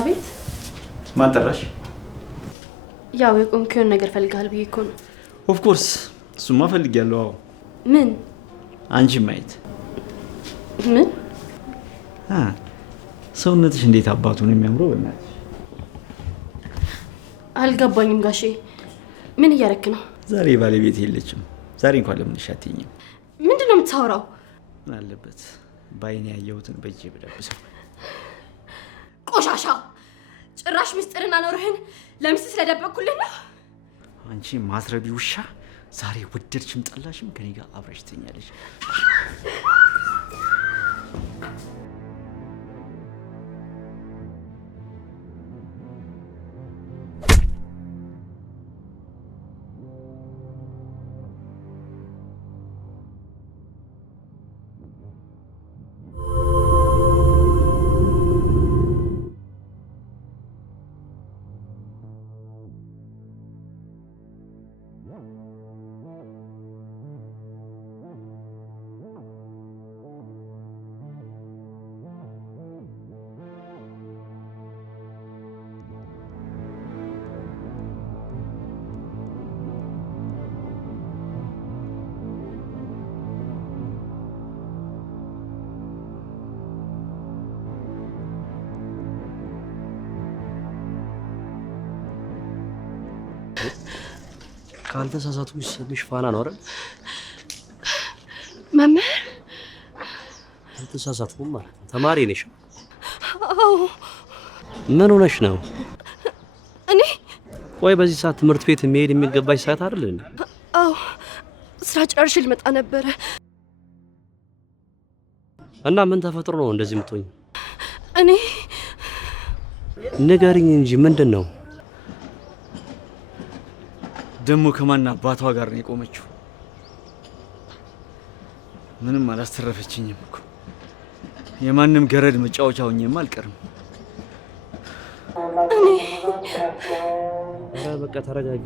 አቤት ማን ጠራሽ? ያው የቆምከውን ነገር ፈልጋል ብዬ እኮ ነው። ኦፍ ኮርስ እሱማ ፈልጊያለሁ። አዎ ምን? አንቺ ማየት። ምን? ሰውነትሽ እንዴት አባቱ ነው የሚያምረው በእናትሽ። አልገባኝም ጋሼ ምን እያረክ ነው? ዛሬ ባለቤት የለችም። ዛሬ እንኳን ለምን ሻትኝም? ምንድነው የምታወራው? ምን አለበት ባይኔ ያየሁትን በእጄ ብለብሰው። ቆሻሻ! ጭራሽ ምስጢርና ኖርህን ለሚስት ስለደበቅኩልህ ነው። አንቺ ማትረቢ ውሻ! ዛሬ ወደድሽም ጠላሽም ከኔ ጋር አብረሽ ትተኛለሽ። ካልተሳሳቱ ስምሽ ፋና ነው አይደል? መምህር ካልተሳሳቱም ማለት ተማሪ ነሽ? አዎ። ምን ሆነሽ ነው? እኔ ወይ በዚህ ሰዓት ትምህርት ቤት መሄድ የሚገባሽ ሰዓት አይደል እንዴ? አዎ ስራ ጨርሼ ልመጣ ነበረ። እና ምን ተፈጥሮ ነው እንደዚህ የምትሆኝ? እኔ ንገሪኝ እንጂ ምንድን ነው? ደሞ ከማን አባቷ ጋር ነው የቆመችው? ምንም አላስተረፈችኝም እኮ። የማንም ገረድ መጫወቻ ሆኜም አልቀርም። ኧረ በቃ ተረጋጊ።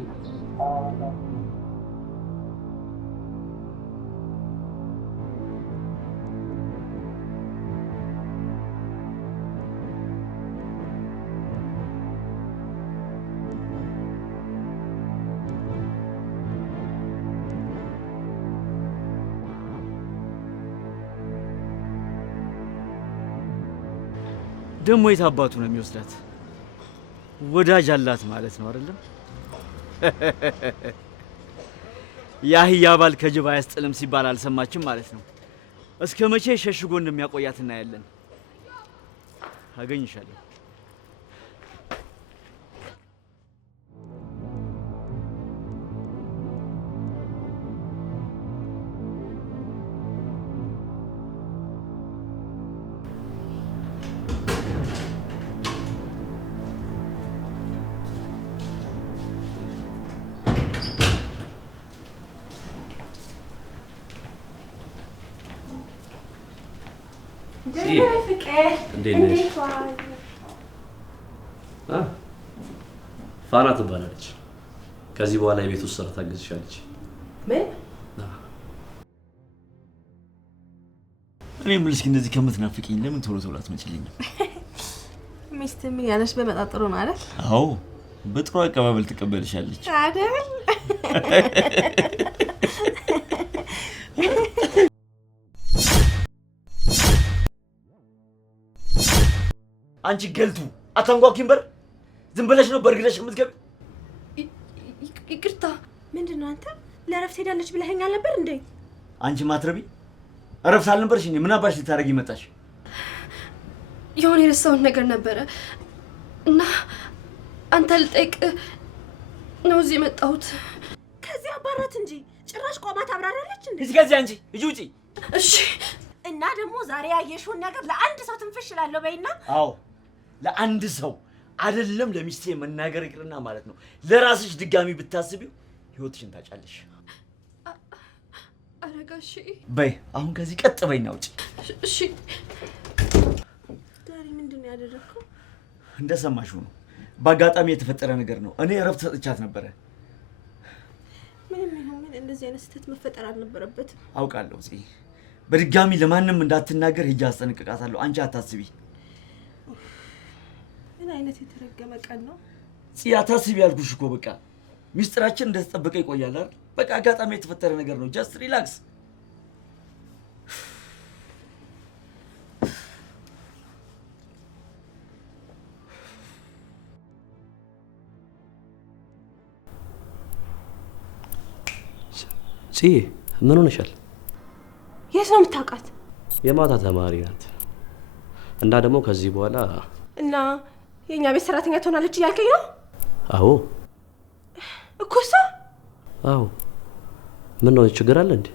ደሞ የት አባቱ ነው የሚወስዳት? ወዳጅ አላት ማለት ነው አይደለም? ያህያ ባል ከጅብ አያስጥልም ሲባል አልሰማችም ማለት ነው። እስከ መቼ ሸሽጎ እንደሚያቆያት እናያለን። አገኝሻለሁ። ፋና ትባላለች። ከዚህ በኋላ የቤት ውስጥ ስራ ታግዝሻለች። ምን? እኔ የምልሽ እንደዚህ ከምትናፍቂኝ ለምን ቶሎ ቶሎ አትመጪልኝም? ሚስት ምን ያለሽ በመጣጥሩ ነው አይደል? አዎ በጥሩ አቀባበል ትቀበልሻለች አይደል? አንቺ ገልቱ አታንጓኪም በር ዝም ብለሽ ነው በርግለሽ የምትገቢ? ይቅርታ። ምንድነው አንተ ለረፍት ሄዳለች ብለኸኛል ነበር እንዴ? አንቺ ማትረቢ እረፍት አልነበርሽ እንዴ? ምን አባሽ ልታረጊ መጣሽ? የሆነ የረሳሁት ነገር ነበረ እና አንተ ልጠይቅ ነው እዚህ የመጣሁት። ከዚህ አባራት እንጂ ጭራሽ ቆማ ታብራራለች እንዴ? እዚህ ከዚህ አንቺ እጂ ውጪ። እሺ። እና ደግሞ ዛሬ ያየሽውን ነገር ለአንድ ሰው ትንፍሽ እላለሁ በይና። አዎ ለአንድ ሰው አይደለም ለሚስቴ መናገር ይቅርና ማለት ነው ለራስሽ ድጋሚ ብታስቢው ህይወትሽን ታጫለሽ። አረጋሽ በይ አሁን ከዚህ ቀጥ በይና ውጪ። እሺ። ዳሪ ምንድነው ያደረከው? እንደሰማሽው ነው። በአጋጣሚ የተፈጠረ ነገር ነው። እኔ እረፍት ሰጥቻት ነበረ። ምንም ይሁን ምን እንደዚህ አይነት ስህተት መፈጠር አልነበረበትም። አውቃለሁ ጽ በድጋሚ ለማንም እንዳትናገር ሄጄ አስጠነቅቃታለሁ። አንቺ አታስቢ። ምን አይነት የተረገመ ቀን ነው? አታስቢ ያልኩሽ እኮ በቃ ሚስጥራችን እንደተጠበቀ ይቆያል አይደል? በቃ አጋጣሚ የተፈጠረ ነገር ነው። ጀስት ሪላክስ። ምን ሆነሻል? የት ነው የምታውቃት? የማታ ተማሪ ናት እና ደግሞ ከዚህ በኋላ እና የኛ ቤት ሰራተኛ ትሆናለች እያልከኝ ነው? አዎ እኮ እሷ። አዎ ምን ነው ችግር አለ እንዴ?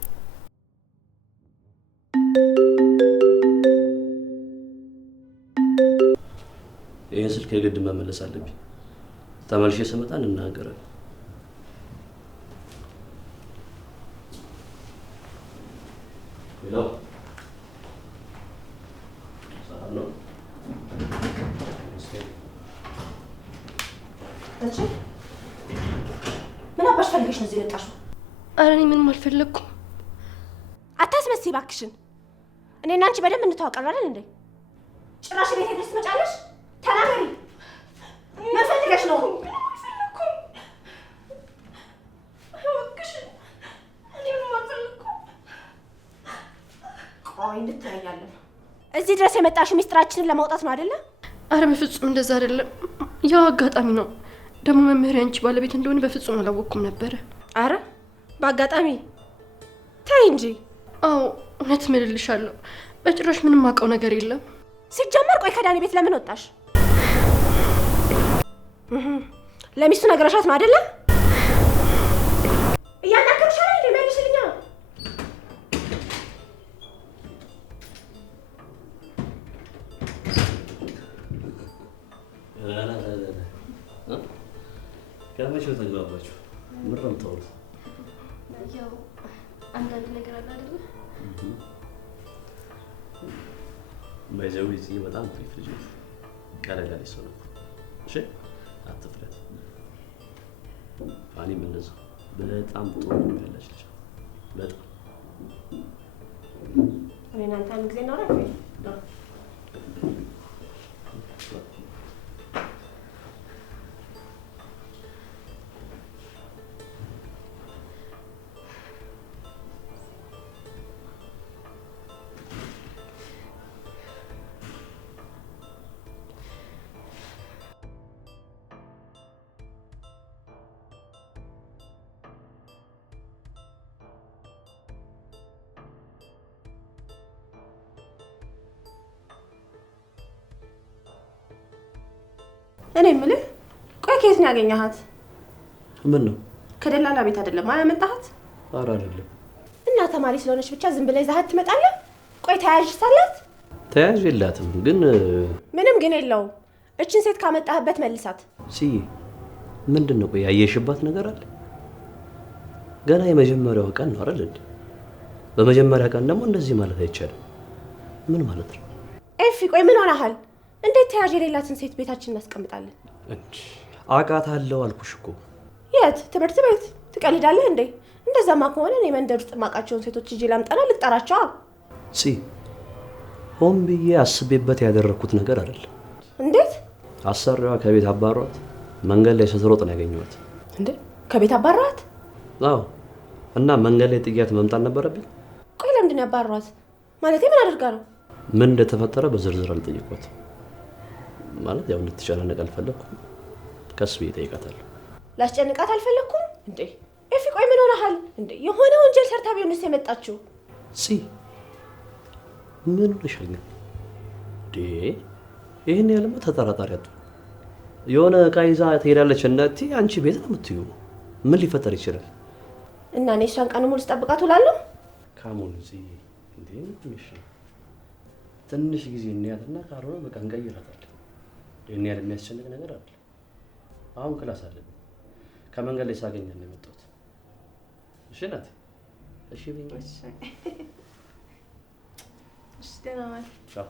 ይሄን ስልክ የግድ መመለስ አለብኝ። ተመልሼ ስመጣ እንናገራለን። ሄሎ ሰላም ነው? አንቺ ምን አባሽ ፈልገሽ ነው እዚህ የመጣሽው? ኧረ እኔ ምንም አልፈለግኩም። አታስመስይ እባክሽን። እኔና አንቺ በደንብ እንተዋወቃለን አይደል እንዴ? ጭራሽ ቤት ሄደሽ ትመጫለሽ? ተናገሪ። ምን ፈልገሽ ነው? ቆይ እንተያያለን። እዚህ ድረስ የመጣሽው ሚስጥራችንን ለማውጣት ነው አይደለ? አረ በፍጹም እንደዛ አይደለም። ያው አጋጣሚ ነው። ደግሞ መምህር አንቺ ባለቤት እንደሆነ በፍጹም አላወቅኩም ነበረ። አረ በአጋጣሚ ተይ እንጂ። አዎ እውነት እምልልሻለሁ፣ በጭራሽ ምንም አውቀው ነገር የለም። ሲጀመር ቆይ ከዳኒ ቤት ለምን ወጣሽ? ለሚስቱ ነገረሻት ነው አይደለ? እያናገርሻል እንዴ? መልሽልኛ። ከመቼው ተግባባችሁ? ምን ነው የምታወሩት? ያው አንዳንድ ነገር አለ አይደለ? ማይዘው እዚህ በጣም ጥቂት ልጅ ቀለል ያለ ሰው ነው። እሺ አትፍረት። ፋኒም እንደዛ በጣም ጥሩ ነው ያለች ልጅ በጣም እኔና አንተ አንድ ጊዜ እናወራ ወይ? እኔ የምልህ ቆይ ከየት ነው ያገኘሃት? ምን ነው? ከደላላ ቤት አይደለም ያመጣሃት? ኧረ አይደለም። እና ተማሪ ስለሆነች ብቻ ዝም ብለህ ይዘሃት ትመጣለህ? ቆይ ተያያዥ ሳላት? ተያያዥ የላትም ግን ምንም ግን የለውም። እችን ሴት ካመጣህበት መልሳት። ምንድን ነው ቆይ ያየሽባት ነገር አለ? ገና የመጀመሪያው ቀን ነው አይደል እንዴ? በመጀመሪያ ቀን ደግሞ እንደዚህ ማለት አይቻልም። ምን ማለት ነው? ኤፊ ቆይ ምን ሆነሃል? እንዴት ተያዥ የሌላትን ሴት ቤታችን እናስቀምጣለን? አውቃታለሁ አልኩሽ እኮ። የት ትምህርት ቤት? ትቀልዳለህ እንዴ? እንደዛማ ከሆነ እኔ መንደር ውስጥ የማውቃቸውን ሴቶች ይዤ ላምጣና ልጠራቸዋ። ሆን ብዬ አስቤበት ያደረኩት ነገር አይደለም። እንዴት? አሰሪዋ ከቤት አባሯት መንገድ ላይ ስትሮጥ ነው ያገኘኋት። እንዴ ከቤት አባሯት? አዎ። እና መንገድ ላይ ጥያት መምጣት ነበረብኝ። ቆይ ለምንድን ነው ያባሯት? ማለቴ ምን አድርጋ ነው? ምን እንደተፈጠረ በዝርዝር አልጠየኳትም። ማለት ያው እንድትጨናነቅ አልፈለኩም። ቀስ ብዬ እጠይቃታለሁ። ላስጨንቃት አልፈለኩም እንዴ? ኤፊ ቆይ ምን ሆነሃል እንዴ? የሆነ ወንጀል ሰርታ ቢሆንስ የመጣችው? ምን ሆነሻል ግን እንዴ? ይሄን ያለማ ተጠራጣሪ አትሁን። የሆነ ዕቃ ይዛ ትሄዳለች እናቴ፣ አንቺ ቤት ነው የምትይው። ምን ሊፈጠር ይችላል? እና እኔ እሷን ቀን ሙሉ ስጠብቃት ውላለሁ? ካሞን እንዴ ትንሽ ጊዜ እንያትና ካልሆነ በቃ እንቀይራታለን። ይሄን ያህል የሚያስጨንቅ ነገር አይደለም። አሁን ክላስ አለብኝ። ከመንገድ ላይ ሳገኛት ነው የመጣሁት። እሺ ናት? እሺ በይኝ። እሺ ደህና ዋል። ቻው።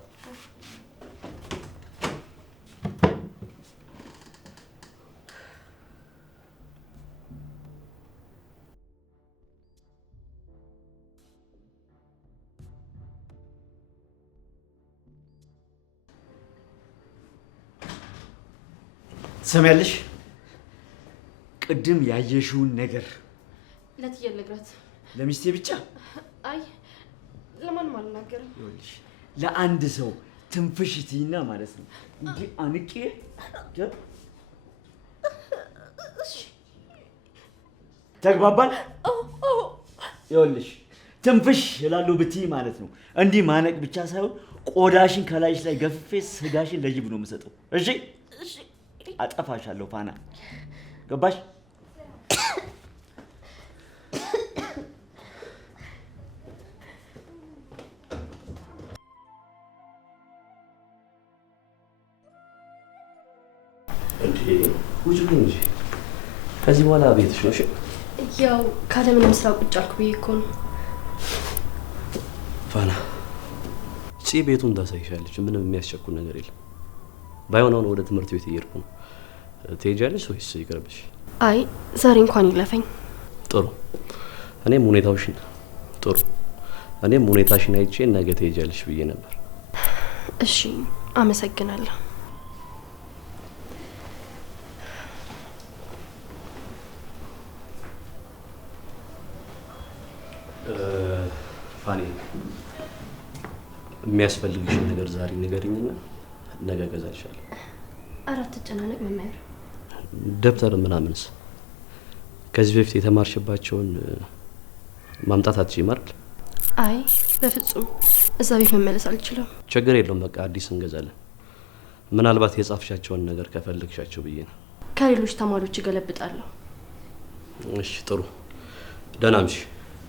ትሰሚያለሽ? ቅድም ያየሽውን ነገር ለትዬ ልነግራት። ለሚስቴ ብቻ? አይ ለማንም አልናገርም። ይኸውልሽ ለአንድ ሰው ትንፍሽ ትይና ማለት ነው እንዲህ አንቄ ተግባባል? ይኸውልሽ ትንፍሽ እላለሁ ብትይ ማለት ነው እንዲህ ማነቅ ብቻ ሳይሆን ቆዳሽን ከላይሽ ላይ ገፍፌ ስጋሽን ለጅብ ነው የምሰጠው። እሺ አጠፋሻለሁ ፋና፣ ገባሽ? እንዴ ውጭ እንጂ ከዚህ በኋላ ቤትሽ ነው። እሺ ያው ካለምንም ስራ ቁጭ አልኩ ብዬ እኮ ነው። ፋና ፂ ቤቱን ታሳይሻለች። ምንም የሚያስቸኩል ነገር የለም። ባይሆን አሁን ወደ ትምህርት ቤት እየሄድኩ ነው። ትሄጃለሽ ወይስ ይቅርብሽ? አይ ዛሬ እንኳን ይለፈኝ። ጥሩ። እኔም ሁኔታሽን አይቼ ነገ ትሄጃለሽ ብዬ ነበር። እሺ አመሰግናለሁ። ፋኒ የሚያስፈልግሽን ነገር ዛሬ ንገሪኝና ነገ እገዛልሻለሁ። አራት ተጨናነቅ መምህር። ደብተር ምናምንስ ከዚህ በፊት የተማርሽባቸውን ማምጣት አትችይም አይደል? አይ በፍጹም እዛ ቤት መመለስ አልችልም። ችግር የለውም፣ በቃ አዲስ እንገዛለን። ምናልባት የጻፍሻቸውን ነገር ከፈለግሻቸው ብዬ ነው። ከሌሎች ተማሪዎች እገለብጣለሁ። እሺ ጥሩ፣ ደህና እምሽ።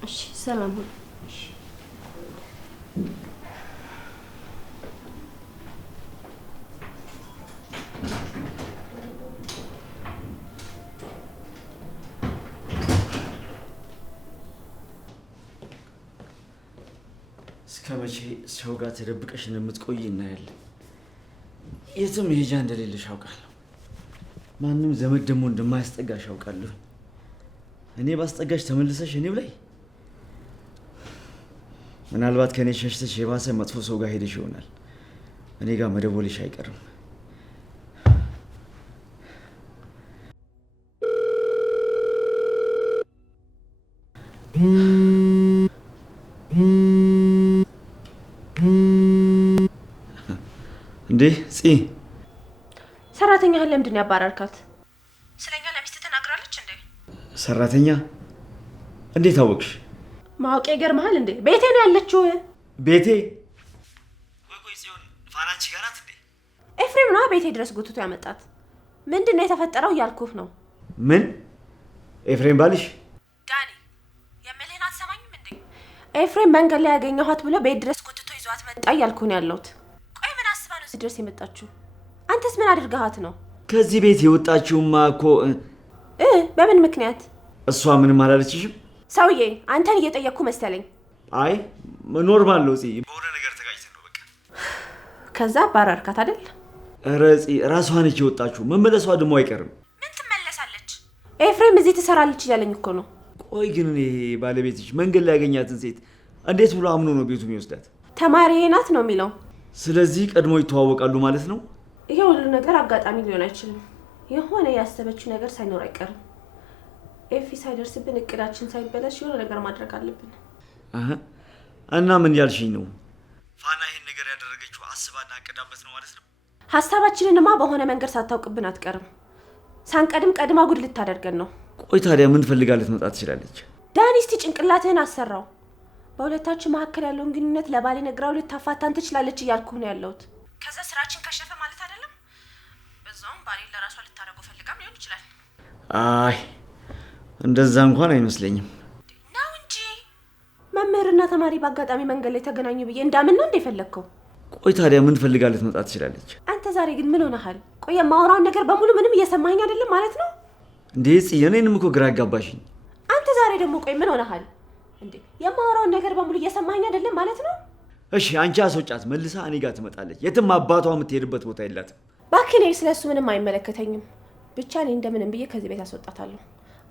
እሺ ሰላም ሁኑ። እስከ መቼ ሰው ጋር ተደብቀሽ እንደምትቆይ እናያለን። የትም መሄጃ እንደሌለሽ አውቃለሁ። ማንም ዘመድ ደግሞ እንደማያስጠጋሽ አውቃለሁ። እኔ ባስጠጋሽ ተመልሰሽ እኔው ላይ ምናልባት ከኔ ሸሽተሽ የባሰ መጥፎ ሰው ጋር ሄደሽ ይሆናል። እኔ ጋር መደወልሽ አይቀርም። እንዴ ፂ ሰራተኛህን ለምንድን ያባረርካት? ስለኛ ለሚስት ተናግራለች እንዴ? ሰራተኛ? እንዴት አወቅሽ? ማወቅ ይገርምሃል እንዴ? ቤቴ ነው ያለችው። ቤቴ? ቆይ ጽዮን ፋናንቺ ጋር ናት እንዴ? ኤፍሬም ነው ቤቴ ድረስ ጉትቶ ያመጣት። ምንድነው የተፈጠረው እያልኩህ ነው። ምን? ኤፍሬም ባልሽ? ዳኒ የምልህን አትሰማኝም እንዴ? ኤፍሬም መንገድ ላይ ያገኘኋት ብሎ ቤት ድረስ ጉትቶ ይዟት መጣ እያልኩህ ነው ያለሁት። ቆይ ምን አስባ ነው እዚህ ድረስ የመጣችው? አንተስ ምን አድርገሃት ነው? ከዚህ ቤት የወጣችውማ እኮ በምን ምክንያት? እሷ ምንም አላለችሽም? ሰውዬ አንተን እየጠየቅኩ መሰለኝ። አይ ኖርማል ነው ፂ፣ በሆነ ነገር ተጋጭተን ነው በቃ። ከዛ አባረርካት አይደል? ኧረ ፂ ራሷ ነች የወጣችው። መመለሷ ደግሞ አይቀርም። ምን ትመለሳለች? ኤፍሬም እዚህ ትሰራለች እያለኝ እኮ ነው። ቆይ ግን እኔ ባለቤትሽ መንገድ ላይ ያገኛትን ሴት እንዴት ብሎ አምኖ ነው ቤቱ የሚወስዳት? ተማሪ ናት ነው የሚለው። ስለዚህ ቀድሞ ይተዋወቃሉ ማለት ነው። ይሄ ሁሉ ነገር አጋጣሚ ሊሆን አይችልም። የሆነ ያሰበችው ነገር ሳይኖር አይቀርም። ኤፊ ሳይደርስብን እቅዳችን ሳይበላሽ የሆነ ነገር ማድረግ አለብን። እና ምን ያልሽኝ ነው? ፋና ይሄን ነገር ያደረገችው አስባና አቀዳበት ነው ማለት ነው? ሀሳባችንንማ በሆነ መንገድ ሳታውቅብን አትቀርም። ሳንቀድም ቀድማ ጉድ ልታደርገን ነው። ቆይ ታዲያ ምን ፈልጋ ልትመጣ ትችላለች? ዳኒ እስቲ ጭንቅላትህን አሰራው። በሁለታችን መካከል ያለውን ግንኙነት ለባሌ ነግራው ልታፋታን ትችላለች እያልኩህ ነው ያለሁት። ከዛ ስራችን ከሸፈ ማለት አይደለም። በዛውም ባሌ ለራሷ ልታደርገው ፈልጋም ሊሆን ይችላል። አይ እንደዛ እንኳን አይመስለኝም ነው እንጂ መምህርና ተማሪ በአጋጣሚ መንገድ ላይ ተገናኙ ብዬ እንዳምን ነው እንደፈለግከው። ቆይ ታዲያ ምን ፈልጋ ልትመጣ ትችላለች? አንተ ዛሬ ግን ምን ሆነሃል? ቆይ የማወራውን ነገር በሙሉ ምንም እየሰማኸኝ አይደለም ማለት ነው እንዴ? እኔንም እኮ ግራ አጋባሽኝ። አንተ ዛሬ ደግሞ ቆይ ምን ሆነሃል እንዴ? የማወራውን ነገር በሙሉ እየሰማኸኝ አይደለም ማለት ነው? እሺ አንቺ አስወጫት፣ መልሳ እኔ ጋር ትመጣለች። የትም አባቷ የምትሄድበት ቦታ የላትም። ባክኔ ስለሱ ምንም አይመለከተኝም። ብቻ እኔ እንደምንም ብዬ ከዚህ ቤት አስወጣታለሁ።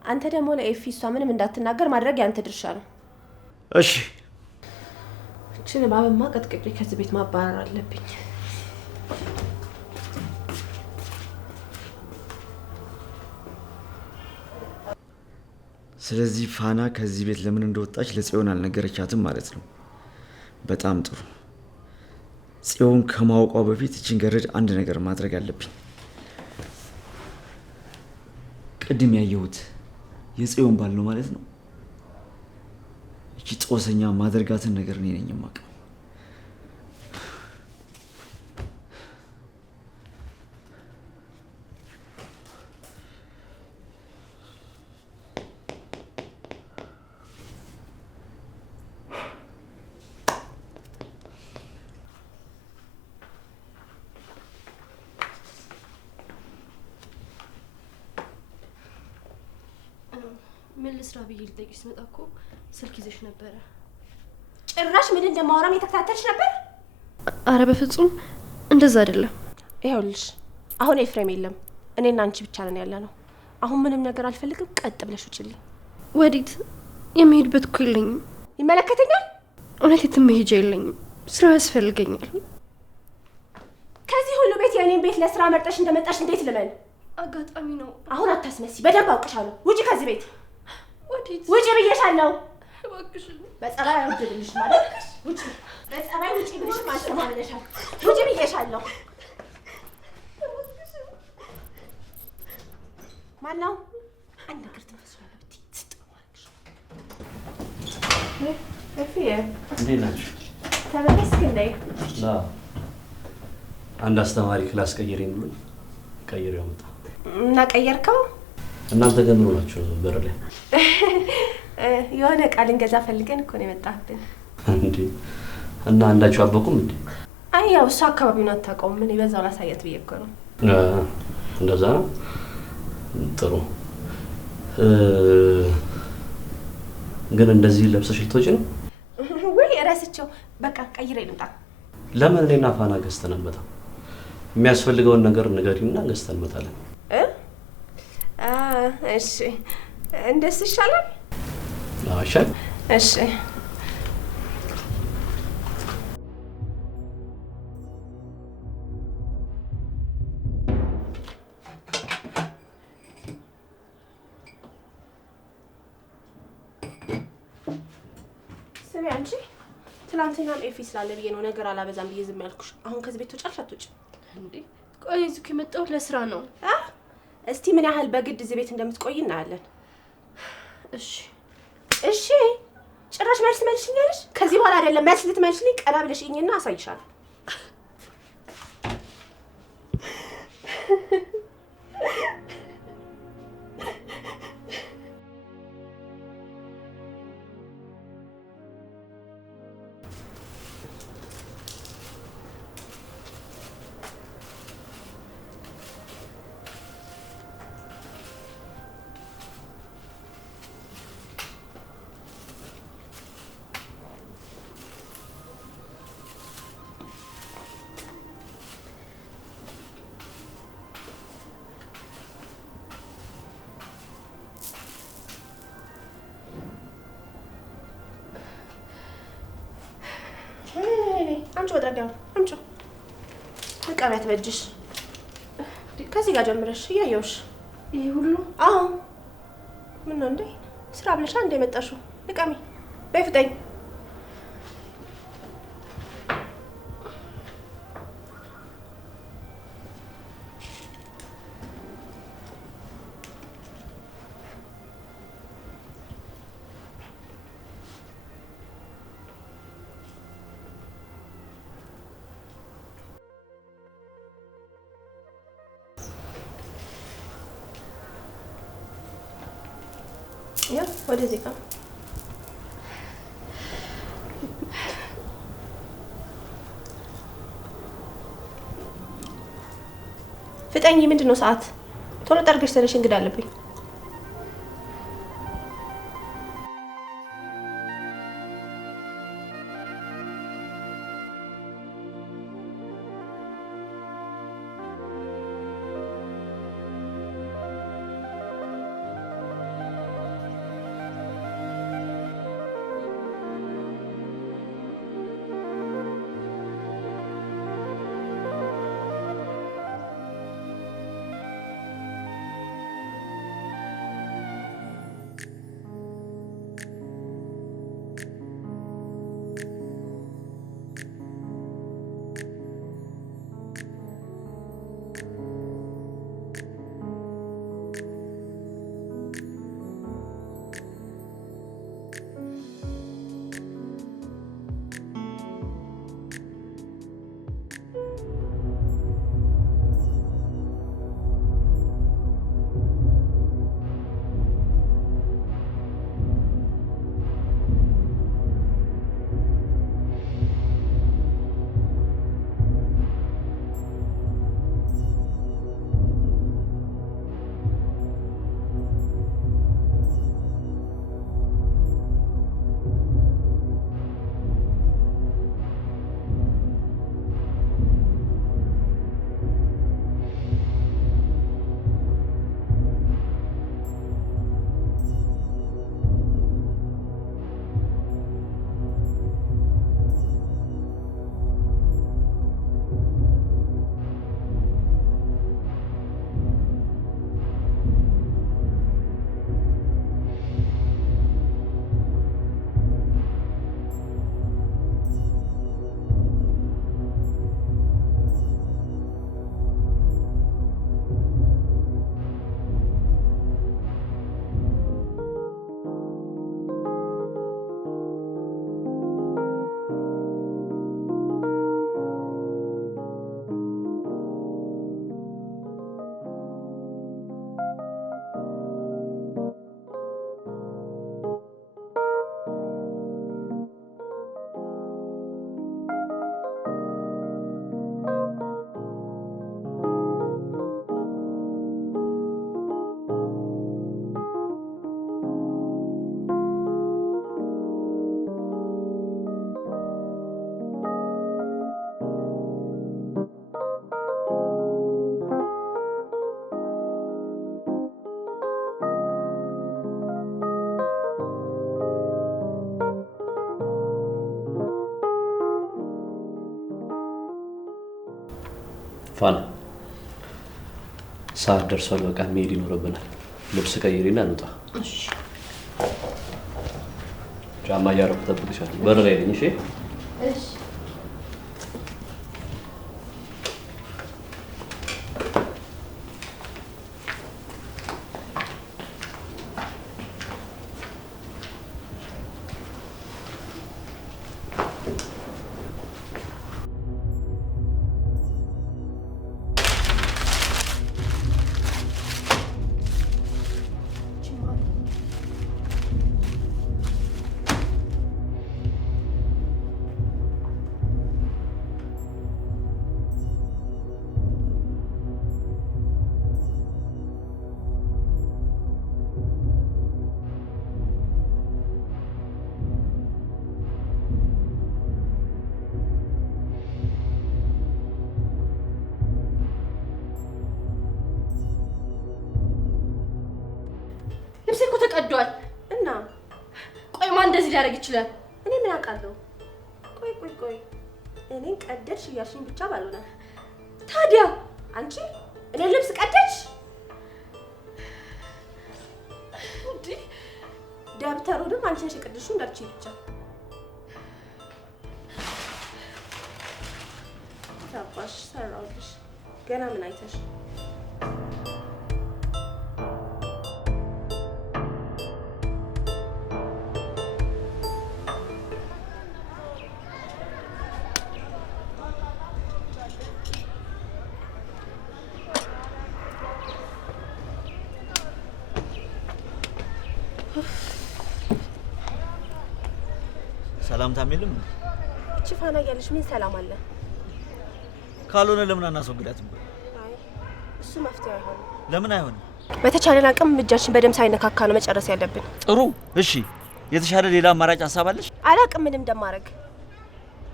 አንተ ደግሞ ለኤፊ እሷ ምንም እንዳትናገር ማድረግ ያንተ ድርሻ ነው። እሺ እቺን ባበማ ቀጥቅጬ ከዚህ ቤት ማባረር አለብኝ። ስለዚህ ፋና ከዚህ ቤት ለምን እንደወጣች ለጽዮን አልነገረቻትም ማለት ነው። በጣም ጥሩ። ጽዮን ከማወቋ በፊት እችን ገረድ አንድ ነገር ማድረግ አለብኝ። ቅድም ያየሁት የጽዮን ባል ነው ማለት ነው። እቺ ጦሰኛ ማድረጋትን ነገር እኔ ነኝ የማውቀው። ምን ልስራ ብዬ ልጠይቅሽ ስመጣ እኮ ስልክ ይዘሽ ነበረ። ጭራሽ ምን እንደማወራም የተከታተልሽ ነበር? አረ በፍጹም እንደዛ አይደለም። ይኸውልሽ አሁን ኤፍሬም የለም፣ እኔና አንቺ ብቻ ነን ያለነው። አሁን ምንም ነገር አልፈልግም። ቀጥ ብለሽ ውጭልኝ። ወዴት? የሚሄድበት እኮ የለኝም። ይመለከተኛል? እውነት የትም መሄጃ የለኝም። ስራው ያስፈልገኛል። ከዚህ ሁሉ ቤት የእኔን ቤት ለስራ መርጠሽ እንደመጣሽ እንዴት ልመን? አጋጣሚ ነው። አሁን አታስመሲ። በደንብ አውቅሻለሁ። ውጪ ከዚህ ቤት። ወዴት? ውጪ ብዬሻለሁ። እባክሽ በጸባይ አውድልሽ ማለት ውጪ። በጸባይ ውጪ ብለሽ ማስተማርለሻል። ውጪ ብዬሻለሁ። ማነው? አንድ ነገር ትመስላለህ ብትይ ትጥማለሽ። እፊዬ እንዴት ናችሁ? ተመለስክ እንዴ? አንድ አስተማሪ ክላስ ቀይሬን ብሎኝ ቀይሬው መጣ። እና ቀየርከው? እናንተ ግን ምን ሆናችሁ በር ላይ? የሆነ ቃል እንገዛ ፈልገን እኮ ነው የመጣብን። እንዴ እና አንዳችሁ አበቁም እንዴ? አይ ያው እሱ አካባቢውን አታውቀውም። ምን ይበዛው ላሳያት ብዬ እኮ ነው። እንደዛ ነው። ጥሩ። ግን እንደዚህ ለብሰሽ ልትወጪ ነው? ወይ እረስቸው። በቃ ቀይሬ ልምጣ። ለምን እኔና ፋና ገዝተን እንመጣ? የሚያስፈልገውን ነገር ንገሪና ገዝተን እንመጣለን። እሺ እንደሱ ይሻላል። አሻል እሺ ስሚ አንቺ ትናንትናም ኤፊ ስላለ ብዬ ነው ነገር አላበዛም ብዬ ዝም ያልኩሽ። አሁን ከዚህ ቤት ወጫልሽ አትወጪም እንዴ? ቆይ እዚህ ከመጣሁ ለስራ ነው። እስቲ ምን ያህል በግድ እዚህ ቤት እንደምትቆይ እናያለን። እሺ እሺ። ጭራሽ መልስ መልሽኛለሽ። ከዚህ በኋላ አይደለም መልስ ልትመልሽልኝ፣ ቀና ብለሽኝና አሳይሻለሁ። አምጪ ወጣው አምጪ። መቀበያት በእጅሽ ከዚህ ጋር ጀምረሽ እያየሁሽ። ይሄ ሁሉ? አዎ። ምን ነው እንዴ? ስራ ብለሻ እንደ መጣሽው? ልቀሚ በይፍጠኝ። ያ ወደዚህ ጋር ፍጠኝ። ምንድነው ሰዓት? ቶሎ ጠርገሽ ተነሽ፣ እንግዳ አለብኝ። ፋና ሰዓት ደርሷል። በቃ መሄድ ይኖርብናል። ልብስ ቀይሪና እንውጣ። እሺ። ጫማ እያደረኩ እጠብቅሻለሁ። በር ላይ ነኝ። እሺ። እሺ። ልብሴ እኮ ተቀዷል። እና ቆይ ማን እንደዚህ ሊያደርግ ይችላል? እኔ ምን አውቃለሁ? ቆይ እኔን ቀደድሽ እያልሽኝ ብቻ ባልሆነ ታዲያ አንቺ እኔ ልብስ ቀደድሽ? እንዴ ደብተሩንም አንቺ ነሽ የቀደድሽው እንዳልችኝ ብቻ። ታባሽ ሰራውልሽ። ገና ምን አይተሽ? ሰላምታም የለም። እቺ ፋና እያለሽ ምን ሰላም አለ? ካልሆነ ለምን አናስወግዳትም? አይ እሱ መፍትሄ አይሆንም። ለምን አይሆንም? በተቻለን አቅም እጃችን በደም ሳይነካካ ነው መጨረስ ያለብን። ጥሩ። እሺ፣ የተሻለ ሌላ አማራጭ ሀሳብ አለሽ? አላቅም ምንም እንደማረግ፣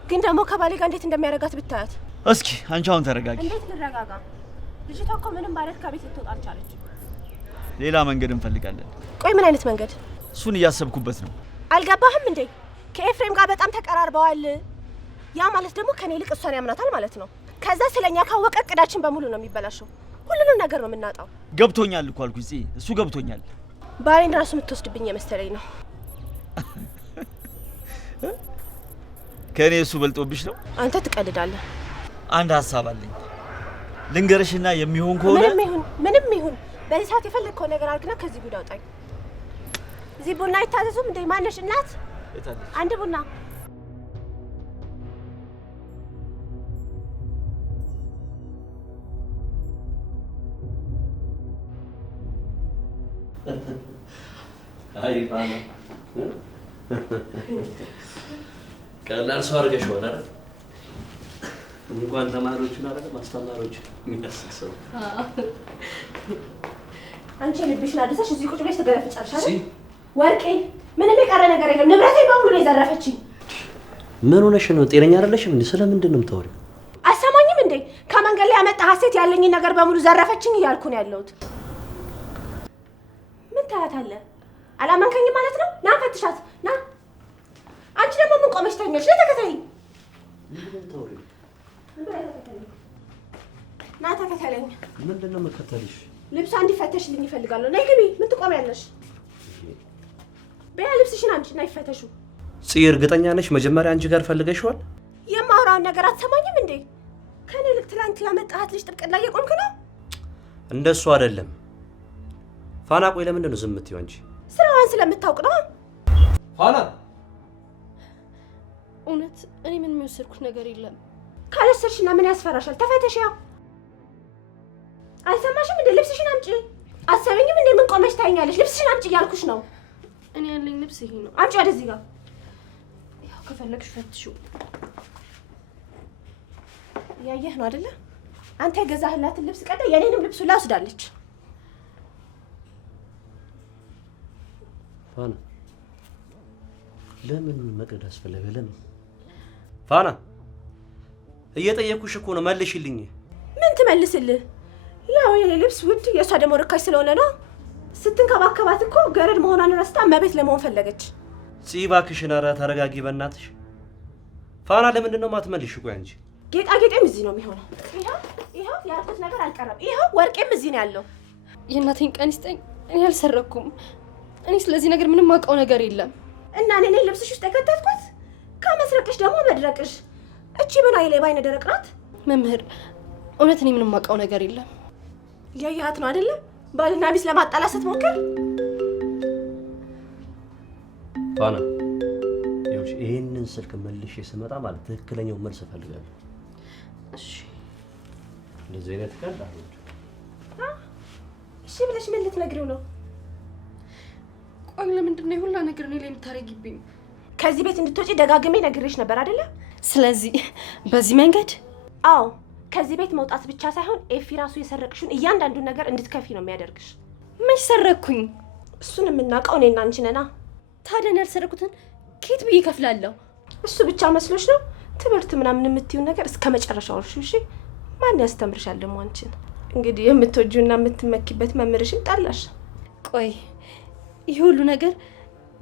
ግን ደግሞ ከባሌ ጋር እንዴት እንደሚያረጋት ብታያት። እስኪ አንቺ አሁን ተረጋጊ። እንዴት ልረጋጋ? ልጅቷ እኮ ምንም ማለት ከቤት ልትወጣ አልቻለች። ሌላ መንገድ እንፈልጋለን። ቆይ ምን አይነት መንገድ? እሱን እያሰብኩበት ነው። አልገባህም እንዴ? ከኤፍሬም ጋር በጣም ተቀራርበዋል። ያ ማለት ደግሞ ከኔ ይልቅ እሷን ያምናታል ማለት ነው። ከዛ ስለኛ ካወቀ እቅዳችን በሙሉ ነው የሚበላሸው። ሁሉንም ነገር ነው የምናጣው። ገብቶኛል እኮ አልኩኝ። እሱ ገብቶኛል። ባሌን ራሱ የምትወስድብኝ የመሰለኝ ነው። ከኔ እሱ በልጦብሽ ነው? አንተ ትቀልዳለህ። አንድ ሀሳብ አለኝ ልንገርሽና የሚሆን ከሆነ ምንም ይሁን በዚህ ሰዓት የፈለግከው ነገር አድርግና ከዚህ ጉድ አውጣኝ። እዚህ ቡና አይታዘዙም እንዴ? ማነሽ እናት? አንድ ቡና። አይ ፋና ቀላል ሰው አድርገሽዋል አይደል? እንኳን ተማሪዎቹን አይደለም አስተማሪዎቹን የሚያስሰው። አንቺ ልብሽን አድርሰሽ እዚህ ቁጭ ብለሽ ተገለፍጫለሽ አይደል? ወርቄ ምንም የቀረ ነገር የለም። ንብረቴን በሙሉ ነው የዘረፈችኝ። ምን ሆነሽ ነው? ጤነኛ አይደለሽም እንዴ? ስለምንድን ነው የምታወሪው? አሰማኝም እንዴ? ከመንገድ ላይ ያመጣ ሀሴት ያለኝን ነገር በሙሉ ዘረፈችኝ እያልኩ ነው ያለሁት። ምን ታያታለህ? አላመንከኝ ማለት ነው? ና ፈትሻት ና። አንቺ ደግሞ ምን ቆመሽ ተኛሽ? ተከተለኝ። ምንድን ነው የምታወሪው? ና ተከተለኝ። ምንድን ነው የምከተልሽ? ልብሷ እንዲፈተሽልኝ ይፈልጋለሁ። ነይ ግቢ። ምን ትቆሚያለሽ? በያ ልብስሽን አምጪ እና ይፈተሹ። ጽይ እርግጠኛ ነሽ መጀመሪያ አንቺ ጋር ፈልገሽዋል? የማወራውን ነገር አትሰማኝም እንዴ? ከኔ ልክ ትላንት ላመጣሃት ልጅ ጥብቅ ላይ የቆምክ ነው? እንደሱ አይደለም ፋና። ቆይ ለምንድን ነው ዝም የምትይው አንቺ? ስራዋን ስለምታውቅ ነው። ፋና እውነት እኔ ምን የሚወሰድኩት ነገር የለም። ካልወሰድሽና ምን ያስፈራሻል? ተፈተሽ። ያው አልሰማሽም እንዴ? ልብስሽን አምጪ። አሰበኝም እንዴ? ምን ቆመሽ ታይኛለሽ? ልብስሽን አምጪ እያልኩሽ ነው። እኔ ያለኝ ልብስ ይሄ ነው። አምጪ ወደዚህ ጋር። ያው ከፈለግሽ ፈትሽው። ያየህ ነው አይደለ? አንተ የገዛህላትን ልብስ ቀዳ የኔንም ልብስ ሁላ ወስዳለች። ፋና ለምን መቅደድ አስፈለገ? ለምን ፋና? እየጠየኩሽ እኮ ነው፣ መልሽልኝ። ምን ትመልስልህ? ያው የኔ ልብስ ውድ የእሷ ደግሞ ርካሽ ስለሆነ ነው። ስትንከባከባት እኮ ገረድ መሆኗን ረስታ እመቤት ለመሆን ፈለገች። ጽይ እባክሽን፣ ኧረ ተረጋጊ በእናትሽ። ፋና ለምንድን ነው የማትመልሽ? ቆይ አንቺ ጌጣጌጤም እዚህ ነው የሚሆነው። ይኸው ያልኩት ነገር አልቀረም። ይኸው ወርቄም እዚህ ነው ያለው። የእናቴን ቀን ይስጠኝ። እኔ አልሰረኩም። እኔ ስለዚህ ነገር ምንም አውቀው ነገር የለም። እና እኔ ልብስሽ ውስጥ የከተትኩት ከመስረቅሽ ደግሞ መድረቅሽ። እቺ ምን አይሌ ባይነ ደረቅ ናት። መምህር እውነት እኔ ምንም አውቀው ነገር የለም። ያያት ነው አይደለም ባልና ሚስት ለማጣላት ስትሞክር። ፋና ይሄንን ስልክ መልሼ ስመጣ ማለት ትክክለኛው መልስ እፈልጋለሁ። እሺ እንደዚህ አይነት ቀልድ እሺ ብለሽ ምን ልትነግሪው ነው? ቆይ ለምንድን ነው ሁላ ነገር እኔ ላይ የምታረጊብኝ? ከዚህ ቤት እንድትወጪ ደጋግሜ ነግሬሽ ነበር አይደለ? ስለዚህ በዚህ መንገድ አዎ፣ ከዚህ ቤት መውጣት ብቻ ሳይሆን ኤፊ ራሱ የሰረቅሽውን እያንዳንዱን ነገር እንድትከፊ ነው የሚያደርግሽ። መች ሰረኩኝ? እሱን የምናውቀው እኔና አንቺ ነና። ታዲያ እኔ ያልሰረኩትን ኬት ብዬ እከፍላለሁ? እሱ ብቻ መስሎሽ ነው? ትምህርት ምናምን የምትይውን ነገር እስከ መጨረሻው እርሺ። እሺ ማን ያስተምርሻል ደግሞ አንቺን? እንግዲህ የምትወጂውና የምትመኪበት መምህርሽን ጣላሽ። ቆይ ይህ ሁሉ ነገር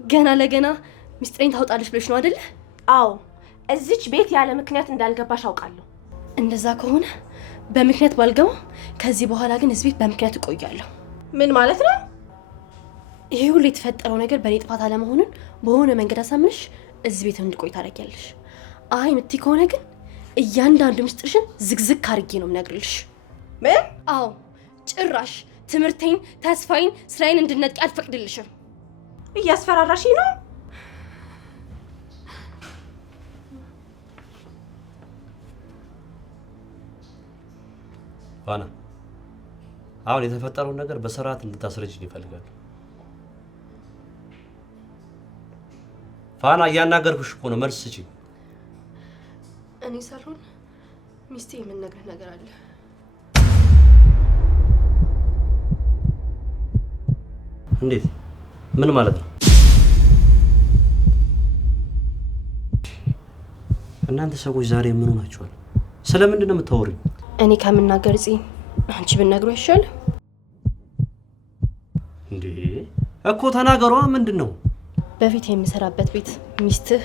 ገና ለገና ሚስጥሬን ታውጣለሽ ብለሽ ነው አይደለ? አዎ፣ እዚች ቤት ያለ ምክንያት እንዳልገባሽ አውቃለሁ። እንደዛ ከሆነ በምክንያት ባልገባም ከዚህ በኋላ ግን እዚህ ቤት በምክንያት እቆያለሁ። ምን ማለት ነው? ይሄ ሁሉ የተፈጠረው ነገር በእኔ ጥፋት አለመሆኑን በሆነ መንገድ አሳምነሽ እዚህ ቤት እንድቆይ ታደርጊያለሽ። አይ የምትይ ከሆነ ግን እያንዳንዱ ምስጢርሽን ዝግዝግ አድርጌ ነው የምነግርልሽ። ምን? አዎ፣ ጭራሽ ትምህርቴን፣ ተስፋዬን፣ ስራዬን እንድነጥቂ አልፈቅድልሽም። እያስፈራራሽ ነው? ፋና አሁን የተፈጠረውን ነገር በስርዓት እንድታስረጅኝ ይፈልጋል። ፋና እያናገርኩሽ እኮ ነው፣ መልስ ስጪኝ። እኔ ሳልሆን ሚስቴ የምነግርህ ነገር አለ። እንዴት? ምን ማለት ነው? እናንተ ሰዎች ዛሬ ምን ሆናችኋል? ስለምንድን ነው የምታወሪኝ? እኔ ከምናገር አንቺ ብትነግሩ አይሻልም? እንዴ እኮ ተናገሯ። ምንድን ነው? በፊት የምሰራበት ቤት ሚስትህ